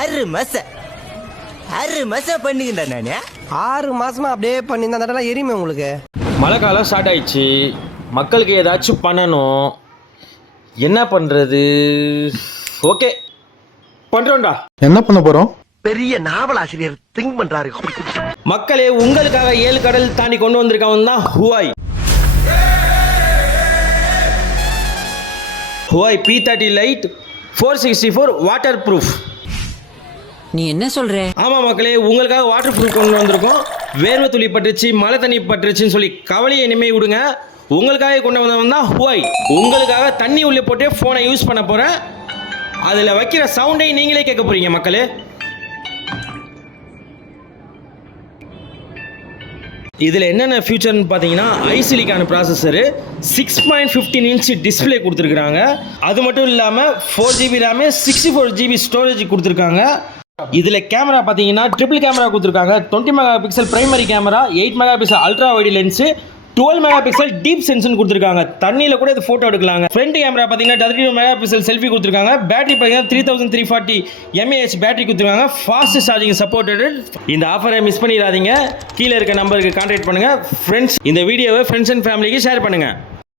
6 மாசம் பண்ணிக்கிட்டேன் நானே. 6 மாசமா அப்படியே பண்ணியிருந்தா அந்த இடம்லாம் எரியுமே உங்களுக்கு. மழை காலம் ஸ்டார்ட் ஆயிடுச்சு, மக்களுக்கு ஏதாச்சும் பண்ணணும். என்ன பண்ணுறது? ஓகே பண்ணுறோம்டா. என்ன பண்ண போறோம்? பெரிய நாவலாசிரியர் திங்க் பண்றாரு. மக்களே, உங்களுக்காக 7 கடல் தாண்டி கொண்டு வந்திருக்கவன் தான் ஹுவாய். ஹுவாய் P30 லைட் 464 வாட்டர் ப்ரூஃப். நீ என்ன சொல்ற? ஆமா மக்களே, உங்களுக்காக வாட்டர் ப்ரூஃப் கொண்டு வந்திருக்கோம். வேர்வை துளி பட்டுருச்சு, மழை தண்ணி பட்டுருச்சுன்னு சொல்லி கவலையை இனிமே விடுங்க. உங்களுக்காக கொண்டு வந்தவன் தான் ஹுவாய். உங்களுக்காக தண்ணி உள்ளே போட்டு ஃபோனை யூஸ் பண்ண போகிறேன். அதில் வைக்கிற சவுண்டை நீங்களே கேட்க போறீங்க மக்களே. இதில் என்னென்ன ஃபியூச்சர்னு பார்த்தீங்கன்னா, ஐசிலிக்கான ப்ராசஸரு, 6.15 இன்ச் டிஸ்பிளே கொடுத்துருக்குறாங்க. அது மட்டும் இல்லாமல் 4GB ரேமு, 64GB ஸ்டோரேஜ் கொடுத்துருக்காங்க. இதில் கேமரா பார்த்தீங்கன்னா ட்ரிபிள் கேமரா கொடுத்துருக்காங்க. 20 mega pixel primary camera, 8 mega pixel ultra wide lens, 12 mega pixel deep சென்ஸ்னு கொடுத்துருக்காங்க. தண்ணியில் கூட இது ஃபோட்டோ எடுக்கலாங்க. ஃப்ரண்ட் கேமரா பார்த்தீங்கன்னா 32 மெகா பிக்சல் செல்ஃபி கொடுத்துருக்காங்க. பேட்டரி பார்த்தீங்கன்னா 3340 mAh பேட்டரி கொடுத்துருக்காங்க. Fast charging supported. இந்த ஆஃபரை மிஸ் பண்ணிடாதீங்க. கீழே இருக்க நம்பருக்கு கான்டாக்ட் பண்ணுங்கள். ஃப்ரெண்ட்ஸ், இந்த வீடியோவை ஃப்ரெண்ட்ஸ் அண்ட் ஃபேமிலிக்கு ஷேர் பண்ணுங்கள்.